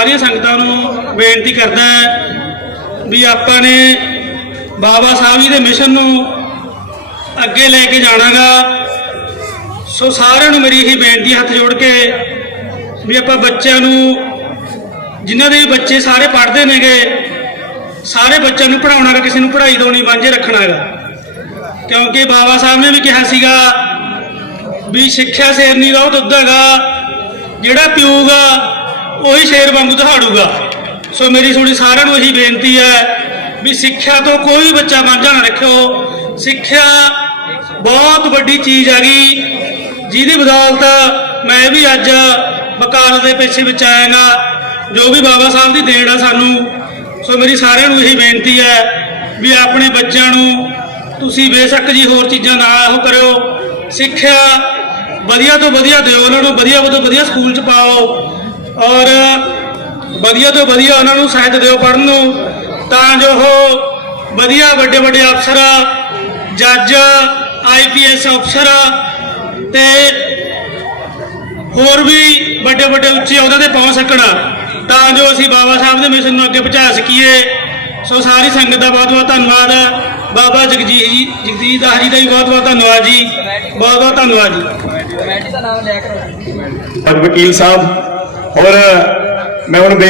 ਸਾਰੀਆਂ ਸੰਗਤਾਂ ਨੂੰ ਬੇਨਤੀ ਕਰਦਾ ਹੈ ਵੀ ਆਪਾਂ ਨੇ ਬਾਬਾ ਸਾਹਿਬ ਜੀ ਦੇ ਮਿਸ਼ਨ ਨੂੰ ਅੱਗੇ ਲੈ ਕੇ ਜਾਣਾਗਾ। ਸੋ ਸਾਰਿਆਂ ਨੂੰ ਮੇਰੀ ਇਹੀ ਬੇਨਤੀ ਹੱਥ ਜੋੜ ਕੇ ਵੀ ਆਪਾਂ ਬੱਚਿਆਂ ਨੂੰ, ਜਿਨ੍ਹਾਂ ਦੇ ਵੀ ਬੱਚੇ ਸਾਰੇ ਪੜ੍ਹਦੇ ਨੇਗੇ, ਸਾਰੇ ਬੱਚਿਆਂ ਨੂੰ ਪੜਾਉਣਾਗਾ ਕਿਸੇ ਨੂੰ ਪੜ੍ਹਾਈ ਤੋਂ ਨਹੀਂ ਵਾਂਝੇ ਰੱਖਣਾ ਰੱਖਣਾਗਾ। ਕਿਉਂਕਿ ਬਾਬਾ ਸਾਹਿਬ ਨੇ ਵੀ ਕਿਹਾ ਸੀਗਾ ਵੀ ਸਿੱਖਿਆ ਸ਼ੇਰਨੀ ਦਾ ਉਹ ਦੁੱਧ ਹੈਗਾ, ਜਿਹੜਾ ਪੀਊਗਾ ਉਹੀ ਸ਼ੇਰ ਵਾਂਗੂ ਦਹਾੜੂਗਾ। ਸੋ ਮੇਰੀ ਥੋੜੀ ਸਾਰਿਆਂ ਨੂੰ ਇਹੀ ਬੇਨਤੀ ਹੈ ਵੀ ਸਿੱਖਿਆ ਤੋਂ ਕੋਈ ਵੀ ਬੱਚਾ ਵਾਂਝਾ ਨਾ ਰੱਖਿਓ। ਸਿੱਖਿਆ ਬਹੁਤ ਵੱਡੀ ਚੀਜ਼ ਹੈਗੀ। ਜਿਹਦੀ ਬਦੌਲਤ ਮੈਂ ਵੀ ਅੱਜ ਵਕਾਲਤ ਦੇ ਪੇਸ਼ੇ ਵਿੱਚ ਆਇਆਗਾ। ਜੋ ਵੀ ਬਾਬਾ ਸਾਹਿਬ ਦੀ ਦੇਣ ਆ ਸਾਨੂੰ। ਸੋ ਮੇਰੀ ਸਾਰਿਆਂ ਨੂੰ ਇਹੀ ਬੇਨਤੀ ਹੈ ਵੀ ਆਪਣੇ ਬੱਚਿਆਂ ਨੂੰ ਤੁਸੀਂ ਬੇਸ਼ੱਕ ਜੀ ਹੋਰ ਚੀਜ਼ਾਂ ਨਾ ਉਹ ਕਰਿਓ। ਸਿੱਖਿਆ ਵਧੀਆ ਤੋਂ ਵਧੀਆ ਦਿਓ, ਉਹਨਾਂ ਨੂੰ ਵਧੀਆ ਤੋਂ ਵਧੀਆ ਸਕੂਲ ਚ ਪਾਓ। ਔਰ ਵਧੀਆ ਤੋਂ ਵਧੀਆ ਉਹਨਾਂ ਨੂੰ ਸਹਾਇਤਾ ਦਿਓ ਪੜ੍ਹਨ ਨੂੰ ਤਾਂ ਜੋ ਉਹ ਵਧੀਆ ਵੱਡੇ ਵੱਡੇ ਅਫਸਰ ਜੱਜ ਆਈਪੀਐਸ ਅਫਸਰ ਤੇ ਹੋਰ ਵੀ ਵੱਡੇ ਵੱਡੇ ਉੱਚੇ ਅਹੁਦੇ ਤੇ ਪਹੁੰਚ ਸਕਣ। ਤਾਂ ਜੋ ਅਸੀਂ ਬਾਬਾ ਸਾਹਿਬ ਦੇ ਮਿਸ਼ਨ ਨੂੰ ਅੱਗੇ ਪਹੁੰਚਾ ਸਕੀਏ। ਸੋ ਸਾਰੀ ਸੰਗਤ ਦਾ ਬਹੁਤ ਬਹੁਤ ਧੰਨਵਾਦ। ਬਾਬਾ ਜਗਜੀਤ ਜੀ ਜਗਜੀਤ ਦਾਸ ਜੀ ਦਾ ਵੀ ਬਹੁਤ ਬਹੁਤ ਧੰਨਵਾਦ ਜੀ। ਬਹੁਤ ਬਹੁਤ ਧੰਨਵਾਦ ਜੀ। ਕਮੇਟੀ ਦਾ ਨਾਮ ਲਿਆ ਕਰੋ। ਅੱਜ ਵਕੀਲ ਸਾਹਿਬ ਔਰ ਮੈਂ ਹੁਣ ਬੇ-